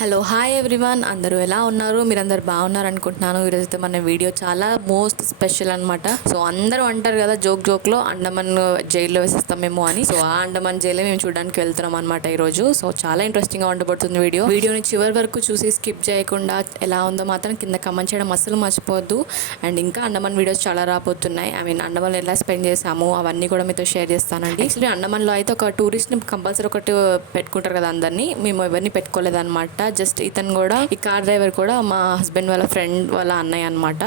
Hello hi everyone, అందరూ ఎలా ఉన్నారు? మీరందరూ బాగున్నారు అనుకుంటున్నాను. ఈరోజైతే మన వీడియో చాలా మోస్ట్ స్పెషల్ అనమాట. సో అందరూ అంటారు కదా జోక్లో అండమాన్ జైల్లో వేసేస్తామేమో అని. సో ఆ అండమాన్ జైలే మేము చూడడానికి వెళ్తున్నాం అనమాట ఈరోజు. సో చాలా ఇంట్రెస్టింగ్గా ఉండబోతుంది వీడియోని చివరి వరకు చూసి స్కిప్ చేయకుండా ఎలా ఉందో మాత్రం కింద కమెంట్ చేయడం అస్సలు మర్చిపోవద్దు. అండ్ ఇంకా అండమాన్ వీడియోస్ చాలా రాబోతున్నాయి. అండమాన్ ఎలా స్పెండ్ చేసాము అవన్నీ కూడా మీతో షేర్ చేస్తానండి. యాక్చువల్లీ అండమాన్లో అయితే ఒక టూరిస్ట్ని కంపల్సరీ ఒకటి పెట్టుకుంటారు కదా అందరినీ. మేము ఎవరిని పెట్టుకోలేదన్నమాట. జస్ట్ ఇతను కూడా, ఈ కార్ డ్రైవర్ కూడా మా హస్బెండ్ వాళ్ళ ఫ్రెండ్ వాళ్ళ అన్నయ్య అనమాట.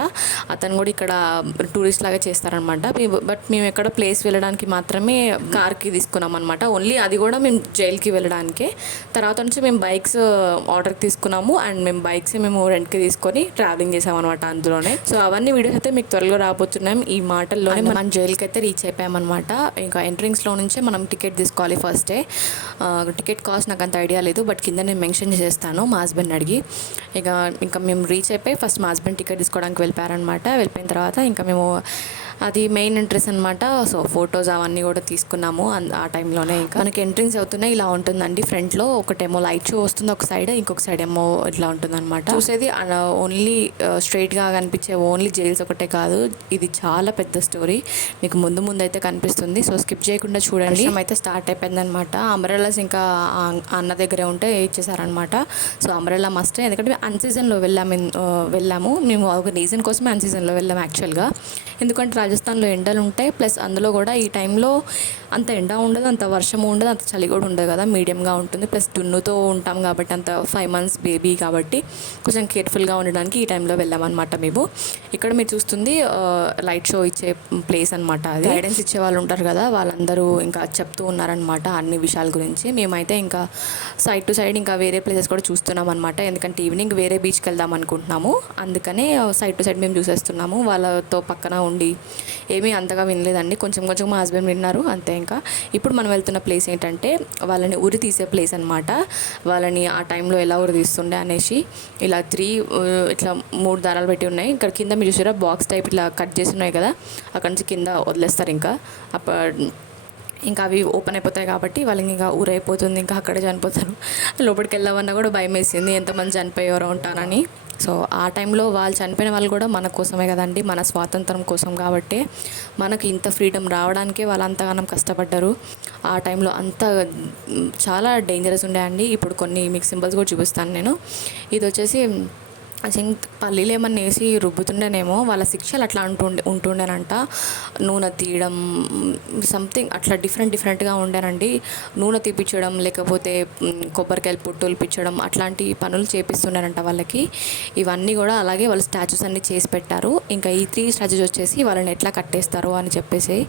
అతను కూడా ఇక్కడ టూరిస్ట్ లాగా చేస్తారనమాట. బట్ మేము ఎక్కడ ప్లేస్ వెళ్ళడానికి మాత్రమే కార్కి తీసుకున్నాం అనమాట. ఓన్లీ అది కూడా మేము జైలుకి వెళ్ళడానికే. తర్వాత నుంచి మేము బైక్స్ ఆర్డర్కి తీసుకున్నాము. అండ్ మేము బైక్స్ రెంట్కి తీసుకొని ట్రావెలింగ్ చేసామన్నమాట అందులోనే. సో అవన్నీ వీడియోస్ అయితే మీకు త్వరలో రాబోతున్నాం. ఈ మాటల్లోనే మనం జైలుకి అయితే రీచ్ అయిపోయామన్నమాట. ఇంకా ఎంట్రింగ్స్లో నుంచే మనం టికెట్ తీసుకోవాలి ఫస్ట్ డే. టికెట్ కాస్ట్ నాకు అంత ఐడియా లేదు, బట్ కింద నేను మెన్షన్ చేస్తాను మా హస్బెండ్ అడిగి. ఇంకా మేము రీచ్ అయిపోయి ఫస్ట్ మా హస్బెండ్ టికెట్ తీసుకోవడానికి వెళ్ళిపోయారనమాట. వెళ్ళిపోయిన తర్వాత ఇంకా మేము అది మెయిన్ ఎంట్రెన్స్ అనమాట. సో ఫొటోస్ అవన్నీ కూడా తీసుకున్నాము ఆ టైంలోనే. ఇంకా మనకి ఎంట్రెన్స్ అవుతున్నాయి ఇలా ఉంటుందండి. ఫ్రంట్లో ఒకటేమో లైట్ షో వస్తుంది ఒక సైడ్, ఇంకొక సైడ్ ఏమో ఇట్లా ఉంటుందన్నమాట. చూసేది ఓన్లీ స్ట్రైట్గా కనిపించే ఓన్లీ జైల్స్ ఒకటే కాదు, ఇది చాలా పెద్ద స్టోరీ మీకు ముందు అయితే కనిపిస్తుంది. సో స్కిప్ చేయకుండా చూడండి. అయితే స్టార్ట్ అయిపోయిందనమాట. అంబ్రెల్లాస్ ఇంకా అన్న దగ్గరే ఉంటే ఇచ్చేసారనమాట. సో అంబ్రెల్లా మస్ట్, ఎందుకంటే అన్సీజన్లో వెళ్ళాము మేము. ఒక రీజన్ కోసమే అన్సీజన్లో వెళ్ళాము యాక్చువల్గా. ఎందుకంటే రాజస్థాన్లో ఎండలు ఉంటాయి, ప్లస్ అందులో కూడా ఈ టైంలో అంత ఎండ ఉండదు, అంత వర్షం ఉండదు, అంత చలి కూడా ఉండదు కదా, మీడియంగా ఉంటుంది. ప్లస్ దున్నుతో ఉంటాం కాబట్టి, అంత 5 months బేబీ కాబట్టి కొంచెం కేర్ఫుల్గా ఉండడానికి ఈ టైంలో వెళ్ళామన్నమాట మేము. ఇక్కడ మీరు చూస్తుంది లైట్ షో ఇచ్చే ప్లేస్ అనమాట. అది గైడెన్స్ ఇచ్చే వాళ్ళు ఉంటారు కదా, వాళ్ళందరూ ఇంకా చెప్తూ ఉన్నారనమాట అన్ని విషయాల గురించి. మేమైతే ఇంకా సైడ్ టు సైడ్ ఇంకా వేరే ప్లేసెస్ కూడా చూస్తున్నాం అనమాట. ఎందుకంటే ఈవినింగ్ వేరే బీచ్కి వెళ్దాం అనుకుంటున్నాము, అందుకనే సైడ్ టు సైడ్ మేము చూసేస్తున్నాము. వాళ్ళతో పక్కన ఉండి ఏమీ అంతగా వినలేదండి, కొంచెం మా హస్బెండ్ విన్నారు అంతే. ఇంకా ఇప్పుడు మనం వెళ్తున్న ప్లేస్ ఏంటంటే వాళ్ళని ఉరి తీసే ప్లేస్ అనమాట. వాళ్ళని ఆ టైంలో ఎలా ఉరి తీస్తుండే అనేసి ఇలా ఇట్లా 3 దారాలు పెట్టి ఉన్నాయి. ఇక్కడ కింద మీరు చూసారా బాక్స్ టైప్ ఇట్లా కట్ చేసి ఉన్నాయి కదా, అక్కడ నుంచి కింద వదిలేస్తారు. ఇంకా అవి ఓపెన్ అయిపోతాయి కాబట్టి వాళ్ళకి ఇంకా ఊరైపోతుంది, ఇంకా అక్కడే చనిపోతారు. లోపలికి వెళ్ళామన్నా కూడా భయం వేసింది, ఎంతమంది చనిపోయారో ఉంటారని. సో ఆ టైంలో వాళ్ళు చనిపోయిన వాళ్ళు కూడా మన కోసమే కదండి, మన స్వాతంత్రం కోసం కాబట్టి. మనకు ఇంత ఫ్రీడమ్ రావడానికే వాళ్ళు అంతగానం కష్టపడ్డారు. ఆ టైంలో చాలా డేంజరస్ ఉండే అండి. ఇప్పుడు కొన్ని మీకు సింబల్స్ కూడా చూపిస్తాను నేను. ఇది వచ్చేసి ఐ థింక్ పల్లీలు ఏమన్నా వేసి రుబ్బుతుండేనేమో, వాళ్ళ శిక్షలు అట్లా ఉంటుండేనంట. నూనె తీయడం సంథింగ్ అట్లా డిఫరెంట్గా ఉండేనండి. నూనె తీపించడం, లేకపోతే కొబ్బరికాయలు పుట్టుల్పించడం, అట్లాంటి పనులు చేపిస్తుండేనంట వాళ్ళకి. ఇవన్నీ కూడా అలాగే వాళ్ళు స్టాచ్యూస్ అన్నీ చేసి పెట్టారు. ఇంకా ఈ 3 స్టాచ్యూస్ వచ్చేసి వాళ్ళని ఎట్లా కట్టేస్తారు అని చెప్పేసి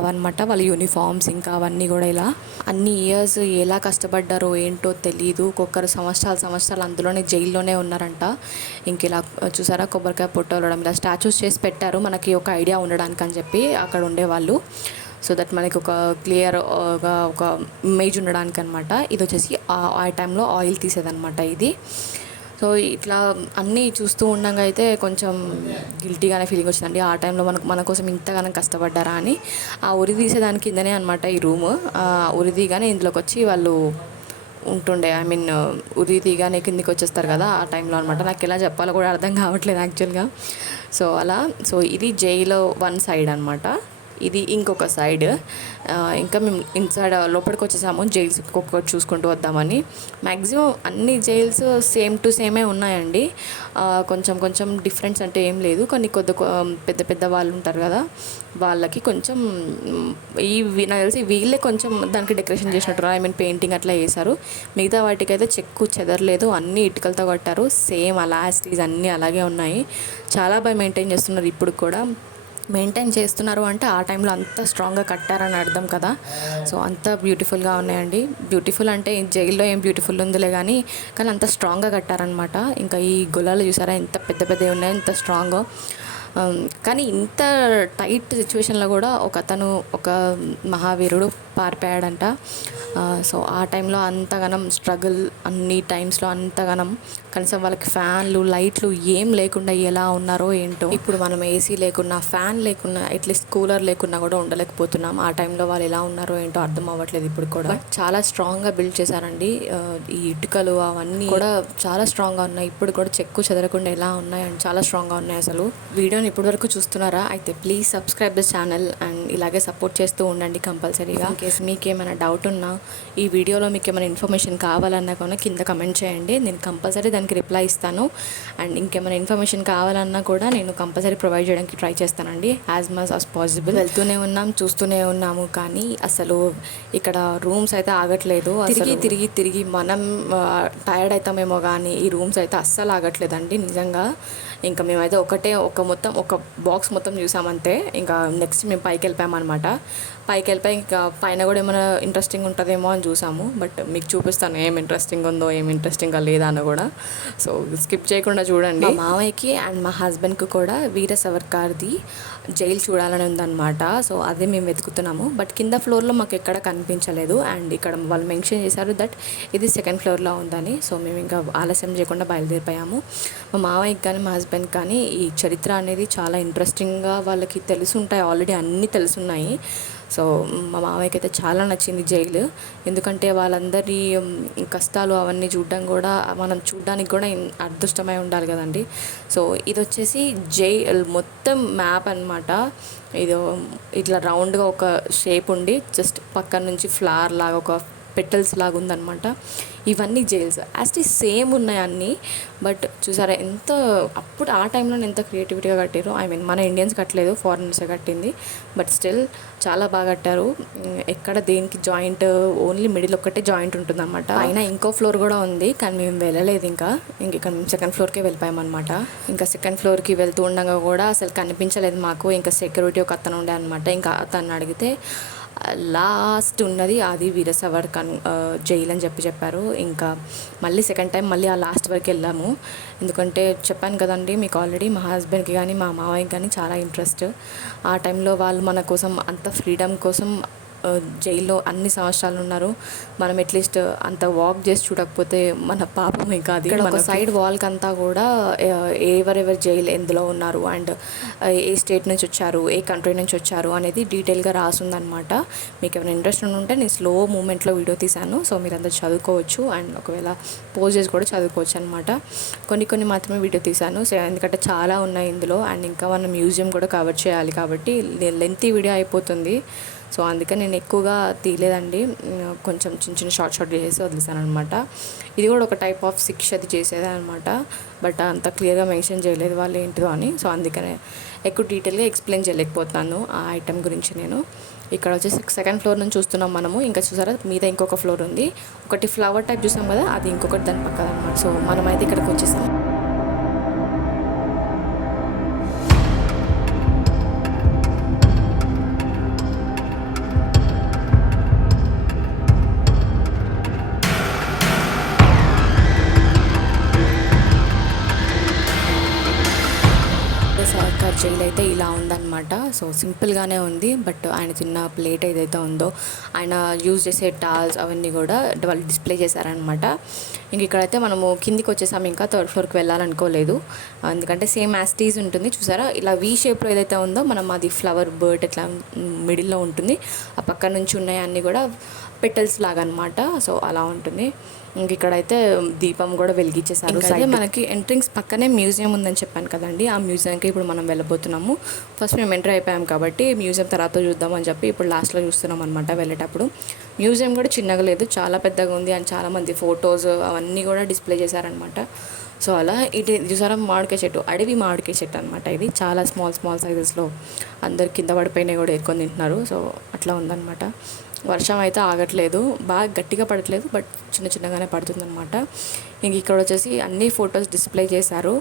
అవన్నమాట. వాళ్ళ యూనిఫామ్స్ ఇంకా అవన్నీ కూడా ఇలా అన్ని ఇయర్స్ ఎలా కష్టపడ్డారో ఏంటో తెలియదు. ఒక్కొక్కరు సంవత్సరాలు అందులోనే జైల్లోనే ఉన్నారంట. ఇంక ఇలా చూసారా కొబ్బరికాయ పొట్టవడం, ఇలా స్టాచ్యూస్ చేసి పెట్టారు మనకి ఒక ఐడియా ఉండడానికి అని చెప్పి అక్కడ ఉండేవాళ్ళు. సో దట్ మనకి ఒక క్లియర్గా ఒక ఇమేజ్ ఉండడానికి అనమాట. ఇది వచ్చేసి ఆ టైంలో ఆయిల్ తీసేదనమాట ఇది. సో ఇట్లా అన్నీ చూస్తూ ఉండగా అయితే కొంచెం గిల్టీగానే ఫీలింగ్ వచ్చిందండి. ఆ టైంలో మన కోసం ఇంతగానో కష్టపడ్డారా అని. ఆ ఉరి తీసేదాని కిందనే అనమాట ఈ రూమ్. ఉరి తీయగానే ఇందులోకి వచ్చి వాళ్ళు ఉంటుండే, ఉరి తీయగానే కిందికి వచ్చేస్తారు కదా ఆ టైంలో అనమాట. నాకు ఎలా చెప్పాలో కూడా అర్థం కావట్లేదు యాక్చువల్గా. సో ఇది జైలు 1 సైడ్ అనమాట, ఇది ఇంకొక సైడ్. ఇంకా మేము ఇన్సైడ్ లోపలికి వచ్చేసాము, జైల్స్ ఒక్కొక్కటి చూసుకుంటూ వద్దామని. మ్యాక్సిమం అన్ని జైల్స్ సేమ్ టు సేమే ఉన్నాయండి. కొంచెం డిఫరెన్స్ అంటే ఏం లేదు. కొన్ని పెద్ద వాళ్ళు ఉంటారు కదా, వాళ్ళకి కొంచెం నాకు తెలిసి వీళ్ళే కొంచెం దానికి డెకరేషన్ చేసినట్టు, పెయింటింగ్ అట్లా చేశారు. మిగతా వాటికైతే చెక్కు చెదరలేదు, అన్నీ ఇటుకలతో కట్టారు. సేమ్ అలాస్టీస్ అన్నీ అలాగే ఉన్నాయి. చాలా బాగా మెయింటైన్ చేస్తున్నారు. ఇప్పుడు కూడా మెయింటైన్ చేస్తున్నారు అంటే ఆ టైంలో అంత స్ట్రాంగ్గా కట్టారని అర్థం కదా. సో అంత బ్యూటిఫుల్గా ఉన్నాయండి. బ్యూటిఫుల్ అంటే జైల్లో ఏం బ్యూటిఫుల్ ఉందిలే కానీ అంత స్ట్రాంగ్గా కట్టారనమాట. ఇంకా ఈ గొల్లాలు చూసారా ఎంత పెద్దవి ఉన్నాయో, ఎంత స్ట్రాంగ్. కానీ ఇంత టైట్ సిచ్యువేషన్లో కూడా ఒక మహావీరుడు పారిపోయాడంట. సో ఆ టైంలో అంతగానం స్ట్రగుల్, అన్ని టైమ్స్లో అంతగానం కనీసం వాళ్ళకి ఫ్యాన్లు లైట్లు ఏం లేకుండా ఎలా ఉన్నారో ఏంటో. ఇప్పుడు మనం ఏసీ లేకున్నా, ఫ్యాన్ లేకున్నా, అట్లీస్ట్ కూలర్ లేకున్నా కూడా ఉండలేకపోతున్నాం. ఆ టైంలో వాళ్ళు ఎలా ఉన్నారో ఏంటో అర్థం అవ్వట్లేదు ఇప్పుడు కూడా. బట్ చాలా స్ట్రాంగ్గా బిల్డ్ చేశారండి. ఈ ఇటుకలు అవన్నీ కూడా చాలా స్ట్రాంగ్గా ఉన్నాయి. ఇప్పుడు కూడా చెక్కు చెదరకుండా ఎలా ఉన్నాయి అండ్ చాలా స్ట్రాంగ్గా ఉన్నాయి. అసలు వీడియోని ఇప్పటి వరకు చూస్తున్నారా? అయితే please subscribe the channel and ఇలాగే సపోర్ట్ చేస్తూ ఉండండి కంపల్సరీగా. ఇన్ కేస్ మీకు ఏమైనా డౌట్ ఉన్నా, ఈ వీడియోలో మీకు ఏమైనా ఇన్ఫర్మేషన్ కావాలన్నా కూడా కింద కమెంట్ చేయండి. నేను కంపల్సరీ దానికి రిప్లై ఇస్తాను. అండ్ ఇంకేమైనా ఇన్ఫర్మేషన్ కావాలన్నా కూడా నేను కంపల్సరీ ప్రొవైడ్ చేయడానికి ట్రై చేస్తానండి, యాజ్ మచ్ యాజ్ పాసిబుల్. వెళ్తూనే ఉన్నాం, చూస్తూనే ఉన్నాము, కానీ అసలు ఇక్కడ రూమ్స్ అయితే ఆగట్లేదు. తిరిగి మనం టైర్డ్ అవుతామేమో కానీ ఈ రూమ్స్ అయితే అస్సలు ఆగట్లేదండి నిజంగా. ఇంకా మేమైతే ఒక బాక్స్ మొత్తం చూసామంతే. ఇంకా నెక్స్ట్ మేము పైకి వెళ్ళిపోయామన్నమాట. పైకి వెళ్ళిపోయి ఇంకా పైన కూడా ఏమైనా ఇంట్రెస్టింగ్ ఉంటుందేమో అని చూసాము. బట్ మీకు చూపిస్తాను ఏం ఇంట్రెస్టింగ్ ఉందో, ఏం ఇంట్రెస్టింగ్గా లేదా అని కూడా. సో స్కిప్ చేయకుండా చూడండి. మా మామయ్యకి అండ్ మా హస్బెండ్కి కూడా వీర సవర్కార్ది జైలు చూడాలని ఉందన్నమాట. సో అదే మేము వెతుకుతున్నాము. బట్ కింద ఫ్లోర్లో మాకు ఎక్కడ కనిపించలేదు. అండ్ ఇక్కడ వాళ్ళు మెన్షన్ చేశారు దట్ ఇది సెకండ్ ఫ్లోర్లో ఉందని. సో మేము ఇంకా ఆలస్యం చేయకుండా బయలుదేరిపోయాము. మా మామయ్యకి కానీ మా హస్బెండ్ కానీ ఈ చరిత్ర అనేది చాలా ఇంట్రెస్టింగ్గా వాళ్ళకి తెలుసుంటాయి, ఆల్రెడీ అన్నీ తెలుసున్నాయి. సో మా మామయ్యకి అయితే చాలా నచ్చింది జైలు. ఎందుకంటే వాళ్ళందరి కష్టాలు అవన్నీ మనం చూడడానికి కూడా అదృష్టమై ఉండాలి కదండి. సో ఇది వచ్చేసి జైల్ మొత్తం మ్యాప్ అనమాట. ఇది ఇట్లా రౌండ్గా ఒక షేప్ ఉండి జస్ట్ పక్కన నుంచి ఫ్లవర్ లాగా ఒక పెటల్స్ లాగా ఉందన్నమాట. ఇవన్నీ జైల్స్ యాక్చువల్లీ సేమ్ ఉన్నాయి అన్నీ. బట్ చూసారా ఎంత అప్పుడు ఆ టైంలో ఎంత క్రియేటివిటీగా కట్టారు. ఐ మీన్ మన ఇండియన్స్ కట్టలేదు, ఫారినర్సే కట్టింది. బట్ స్టిల్ చాలా బాగా కట్టారు. ఎక్కడ దేనికి జాయింట్, ఓన్లీ మిడిల్ ఒక్కటే జాయింట్ ఉంటుందన్నమాట. అయినా ఇంకో ఫ్లోర్ కూడా ఉంది, కానీ మేము వెళ్ళలేదు. ఇంకా ఇక్కడ మేము సెకండ్ ఫ్లోర్కే వెళ్ళిపోయామన్నమాట. ఇంకా సెకండ్ ఫ్లోర్కి వెళ్తూ ఉండగా కూడా అసలు కనిపించలేదు మాకు. ఇంకా సెక్యూరిటీ ఒక అతను ఉండే అనమాట. ఇంకా అతను అడిగితే లాస్ట్ ఉన్నది అది వీర సవర్కర్ జైలు అని చెప్పారు. ఇంకా మళ్ళీ సెకండ్ టైం మళ్ళీ ఆ లాస్ట్ వరకు వెళ్ళాము. ఎందుకంటే చెప్పాను కదండి మీకు ఆల్రెడీ, మా హస్బెండ్కి కానీ మా మావయ్యకి కానీ చాలా ఇంట్రెస్ట్. ఆ టైంలో వాళ్ళు మన కోసం అంత ఫ్రీడమ్ కోసం జైల్లో అన్ని సంవత్సరాలు ఉన్నారు. మనం అట్లీస్ట్ అంత వాక్ చేసి చూడకపోతే మన పాపమే కాదు. ఇక్కడ ఒక సైడ్ వాల్కి అంతా కూడా ఎవరెవరు జైలు ఎందులో ఉన్నారు అండ్ ఏ స్టేట్ నుంచి వచ్చారు, ఏ కంట్రీ నుంచి వచ్చారు అనేది డీటెయిల్గా రాసుందనమాట. మీకు ఏమైనా ఇంట్రెస్ట్ ఉంటే నేను స్లో మూమెంట్లో వీడియో తీశాను. సో మీరు అందరు చదువుకోవచ్చు అండ్ ఒకవేళ పోజెస్ కూడా చదువుకోవచ్చు అనమాట. కొన్ని మాత్రమే వీడియో తీశాను. సో ఎందుకంటే చాలా ఉన్నాయి ఇందులో అండ్ ఇంకా మనం మ్యూజియం కూడా కవర్ చేయాలి కాబట్టి లెంతీ వీడియో అయిపోతుంది. సో అందుకని నేను ఎక్కువగా తీయలేదండి, కొంచెం చిన్న షార్ట్ చేసి వదిలేసాను అనమాట. ఇది కూడా ఒక టైప్ ఆఫ్ శిక్షది చేసేదే అనమాట. బట్ అంత క్లియర్గా మెన్షన్ చేయలేదు వాళ్ళు ఏంటిదో అని. సో అందుకనే ఎక్కువ డీటెయిల్గా ఎక్స్ప్లెయిన్ చేయలేకపోతున్నాను ఆ ఐటెం గురించి నేను. ఇక్కడ వచ్చేసి సెకండ్ ఫ్లోర్ నుంచి చూస్తున్నాం మనము. ఇంకా చూసారా మీద ఇంకొక ఫ్లోర్ ఉంది. ఒకటి ఫ్లవర్ టైప్ చూసాం కదా, అది ఇంకొకటి దాని పక్కన అనమాట. సో మనమైతే ఇక్కడికి వచ్చేసాం. సవర్కర్ జైలు అయితే ఇలా ఉందన్నమాట. సో సింపుల్గానే ఉంది. బట్ ఆయన చిన్న ప్లేట్ ఏదైతే ఉందో, ఆయన యూజ్ చేసే టాల్స్ అవన్నీ కూడా వాళ్ళు డిస్ప్లే చేశారనమాట. ఇంక ఇక్కడైతే మనము కిందికి వచ్చేసాము. ఇంకా థర్డ్ ఫ్లోర్కి వెళ్ళాలనుకోలేదు, ఎందుకంటే సేమ్ యాస్టీస్ ఉంటుంది. చూసారా ఇలా వీ షేప్లో ఏదైతే ఉందో మనం అది ఫ్లవర్ బర్డ్ ఇట్లా మిడిల్లో ఉంటుంది. ఆ పక్క నుంచి ఉన్నాయి అన్నీ కూడా పెటల్స్ లాగా అనమాట. సో అలా ఉంటుంది. ఇంక ఇక్కడైతే దీపం కూడా వెలిగించేసారు. అదే మనకి ఎంట్రింగ్స్ పక్కనే మ్యూజియం ఉందని చెప్పాను కదండి, ఆ మ్యూజియంకి ఇప్పుడు మనం వెళ్ళబోతున్నాము. ఫస్ట్ మేము ఎంటర్ అయిపోయాం కాబట్టి మ్యూజియం తర్వాత చూద్దామని చెప్పి ఇప్పుడు లాస్ట్లో చూస్తున్నాం అనమాట. వెళ్ళేటప్పుడు మ్యూజియం కూడా చిన్నగా లేదు, చాలా పెద్దగా ఉంది అండ్ చాలామంది ఫొటోస్ అవన్నీ కూడా డిస్ప్లే చేశారనమాట. సో అలా ఇది చూసారా మామిడికాయ చెట్టు, అడవి మామిడికాయ చెట్టు అనమాట. ఇది చాలా స్మాల్ సైజెస్లో అందరు కింద పడిపోయినాయి కూడా ఎక్కువ తింటున్నారు. సో అట్లా ఉందన్నమాట. వర్షం అయితే ఆగట్లేదు, బాగా గట్టిగా పడట్లేదు, బట్ చిన్నగానే పడుతుందన్నమాట. ఇంక ఇక్కడ వచ్చేసి అన్ని ఫొటోస్ డిస్ప్లే చేశారు.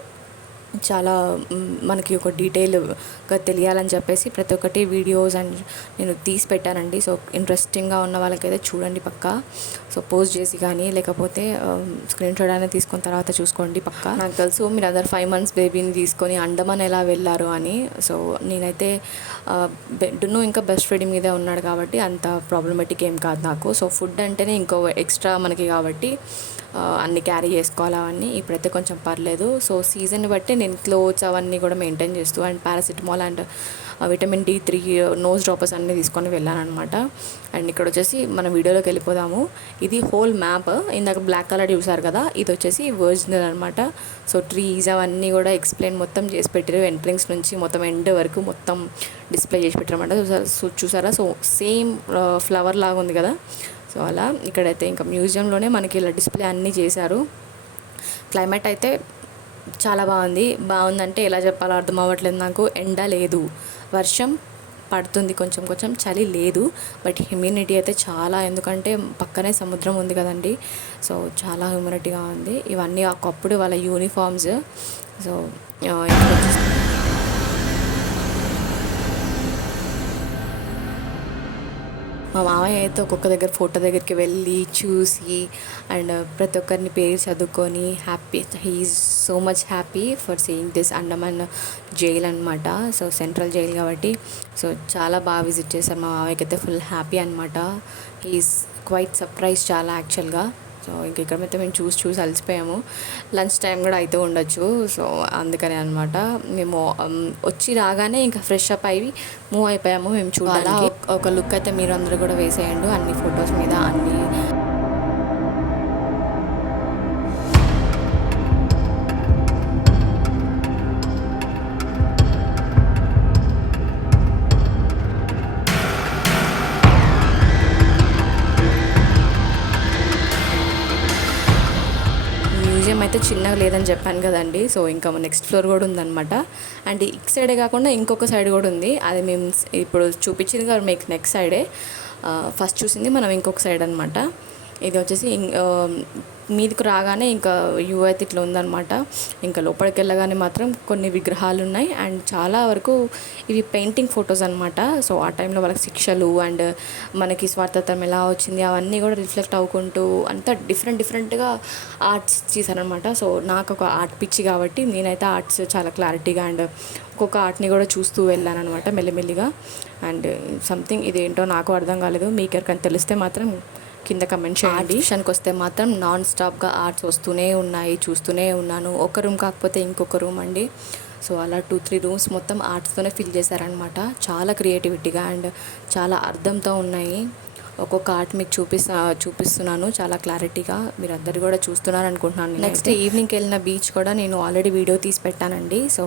చాలా మనకి ఒక డీటెయిల్గా తెలియాలని చెప్పేసి ప్రతి ఒక్కటి వీడియోస్ అండ్ నేను తీసి పెట్టానండి. సో ఇంట్రెస్టింగ్గా ఉన్న వాళ్ళకైతే చూడండి పక్కా. సో పోస్ట్ చేసి కానీ లేకపోతే స్క్రీన్ షాట్ అనేది తీసుకున్న తర్వాత చూసుకోండి పక్కా. నాకు తెలుసు మీరు అందరు 5 months బేబీని తీసుకొని అండమాన్ ఎలా వెళ్ళారు అని. సో నేనైతే బెడ్ను ఇంకా బెస్ట్ ఫీడింగ్ మీదే ఉన్నాడు కాబట్టి అంత ప్రాబ్లమేటిక్ ఏం కాదు నాకు. సో ఫుడ్ అంటేనే ఇంకో ఎక్స్ట్రా మనకి కాబట్టి అన్నీ క్యారీ చేసుకోవాలి అవన్నీ. ఇప్పుడైతే కొంచెం పర్లేదు. సో సీజన్ని బట్టి నేను క్లోత్స్ అవన్నీ కూడా మెయింటైన్ చేస్తూ and paracetamol and vitamin D3 nose droppers అన్నీ తీసుకొని వెళ్ళాను అనమాట. అండ్ ఇక్కడ వచ్చేసి మనం వీడియోలోకి వెళ్ళిపోదాము. ఇది హోల్ మ్యాప్. ఇందాక బ్లాక్ కలర్ చూసారు కదా, ఇది వచ్చేసి ఒరిజినల్ అనమాట. సో ట్రీస్ అవన్నీ కూడా ఎక్స్ప్లెయిన్ మొత్తం చేసి పెట్టారు. ఎంట్రింగ్స్ నుంచి మొత్తం ఎండ్ వరకు మొత్తం డిస్ప్లే చేసి పెట్టారు అనమాట. చూసారా? సో సేమ్ ఫ్లవర్ లాగా ఉంది కదా. సో అలా ఇక్కడైతే ఇంకా మ్యూజియంలోనే మనకి ఇలా డిస్ప్లే అన్నీ చేశారు. క్లైమేట్ అయితే చాలా బాగుందంటే ఎలా చెప్పాలో అర్థం అవ్వట్లేదు నాకు. ఎండ లేదు, వర్షం పడుతుంది, కొంచెం కొంచెం చలి లేదు, బట్ హ్యూమిడిటీ అయితే చాలా, ఎందుకంటే పక్కనే సముద్రం ఉంది కదండి. సో చాలా హ్యూమిడిటీగా ఉంది. ఇవన్నీ ఒకప్పుడు వాళ్ళ యూనిఫామ్స్. సో మా మామయ్య అయితే ఒక్కొక్క దగ్గర ఫోటో దగ్గరికి వెళ్ళి చూసి అండ్ ప్రతి ఒక్కరిని పేరు చదువుకొని happy, he's so much happy for seeing this Andaman jail అనమాట. సో సెంట్రల్ జైల్ కాబట్టి సో చాలా బాగా విజిట్ చేశారు. మా మామయ్యకి అయితే ఫుల్ హ్యాపీ అనమాట. హీఈస్ క్వైట్ సర్ప్రైజ్ చాలా యాక్చువల్గా. సో ఇంక ఇక్కడైతే మేము చూసి అలసిపోయాము. లంచ్ టైం కూడా అయితే ఉండొచ్చు. సో అందుకని అనమాట మేము వచ్చి రాగానే ఇంకా ఫ్రెష్ అప్ అయ్యి మూవ్ అయిపోయాము మేము చూడాలి. ఒక లుక్ అయితే మీరు అందరూ కూడా వేసేయండి అన్ని ఫొటోస్ మీద అన్ని. మ్యూజియం అయితే చిన్నగా లేదని చెప్పాను కదండి. సో ఇంకా నెక్స్ట్ ఫ్లోర్ కూడా ఉందన్నమాట. అండ్ ఇక్ సైడే కాకుండా ఇంకొక సైడ్ కూడా ఉంది. అది మేము ఇప్పుడు చూపించింది కదా మీకు నెక్స్ట్ సైడే. ఫస్ట్ చూసింది మనం ఇంకొక సైడ్ అనమాట. ఇది వచ్చేసి మీదికి రాగానే ఇంకా వ్యూ అయితే ఇట్లా ఉందన్నమాట. ఇంకా లోపలికి వెళ్ళగానే మాత్రం కొన్ని విగ్రహాలు ఉన్నాయి అండ్ చాలా వరకు ఇవి పెయింటింగ్ ఫొటోస్ అనమాట. సో ఆ టైంలో వాళ్ళకి శిక్షలు అండ్ మనకి స్వాతంత్రం ఎలా వచ్చింది అవన్నీ కూడా రిఫ్లెక్ట్ అవ్వుకుంటూ అంతా డిఫరెంట్గా ఆర్ట్స్ చేశారనమాట. సో నాకు ఒక ఆర్ట్ పిచ్చి కాబట్టి నేనైతే ఆర్ట్స్ చాలా క్లారిటీగా అండ్ ఒక్కొక్క ఆర్ట్ని కూడా చూస్తూ వెళ్ళాను అనమాట మెల్లిమెల్లిగా. అండ్ సంథింగ్ ఇదేంటో నాకు అర్థం కాలేదు. మీకు ఎవరికైనా తెలిస్తే మాత్రం కింద కమెంట్ చేయండి. విషయానికి వస్తే మాత్రం నాన్ స్టాప్గా ఆర్ట్స్ వస్తూనే ఉన్నాయి, చూస్తూనే ఉన్నాను. ఒక రూమ్ కాకపోతే ఇంకొక రూమ్ అండి. సో అలా 2-3 రూమ్స్ మొత్తం ఆర్ట్స్తోనే ఫిల్ చేశారనమాట. చాలా క్రియేటివిటీగా అండ్ చాలా అర్థంతో ఉన్నాయి. ఒక్కొక్క ఆర్ట్ మీకు చూపిస్తున్నాను చాలా క్లారిటీగా. మీరు అందరు కూడా చూస్తున్నారు అనుకుంటున్నాను. నెక్స్ట్ ఈవినింగ్కి వెళ్ళిన బీచ్ కూడా నేను ఆల్రెడీ వీడియో తీసి పెట్టానండి. సో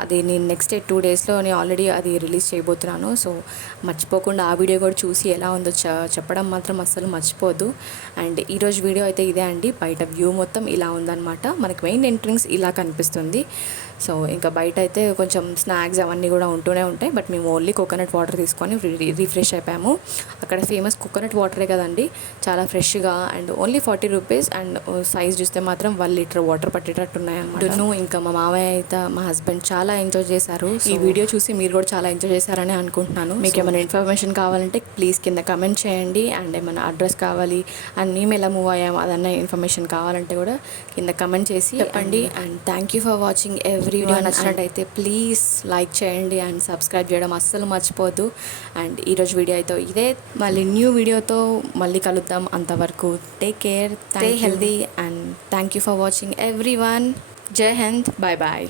అది నేను నెక్స్ట్ 2 daysలో నేను ఆల్రెడీ అది రిలీజ్ చేయబోతున్నాను. సో మర్చిపోకుండా ఆ వీడియో కూడా చూసి ఎలా ఉందో చెప్పడం మాత్రం అస్సలు మర్చిపోద్దు. అండ్ ఈరోజు వీడియో అయితే ఇదే అండి. బయట వ్యూ మొత్తం ఇలా ఉందన్నమాట. మనకి మెయిన్ ఎంట్రన్స్ ఇలా కనిపిస్తుంది. సో ఇంకా బయట అయితే కొంచెం స్నాక్స్ అవన్నీ కూడా ఉంటూనే ఉంటాయి. బట్ మేము ఓన్లీ కోకోనట్ వాటర్ తీసుకొని రిఫ్రెష్ అయిపోయాము. అక్కడ ఫేమస్ కోకోనట్ వాటరే కదండి, చాలా ఫ్రెష్గా and only 40 rupees. And size చూస్తే మాత్రం 1 లీటర్ వాటర్ పట్టేటట్టు ఉన్నాయన్నమాట. ఇంకా మా మామయ్య అయితే మా హస్బెండ్ చాలా ఎంజాయ్ చేశారు. ఈ వీడియో చూసి మీరు కూడా చాలా ఎంజాయ్ చేశారని అనుకుంటున్నాను. మీకు ఏమైనా ఇన్ఫర్మేషన్ కావాలంటే ప్లీజ్ కింద కమెంట్ చేయండి. అండ్ ఏమైనా అడ్రస్ కావాలి అండ్ మేము ఎలా మూవ్ అయ్యాము అదన్న ఇన్ఫర్మేషన్ కావాలంటే కూడా కింద కమెంట్ చేసి చెప్పండి. And thank you for watching video నచ్చినట్టయితే ప్లీజ్ లైక్ చేయండి అండ్ సబ్స్క్రైబ్ చేయడం అస్సలు మర్చిపోద్దు. అండ్ ఈరోజు వీడియో అయితే ఇదే. మళ్ళీ న్యూ వీడియోతో మళ్ళీ కలుద్దాం. అంతవరకు take care, stay healthy and thank you for watching everyone. జై హింద్, బాయ్ బాయ్.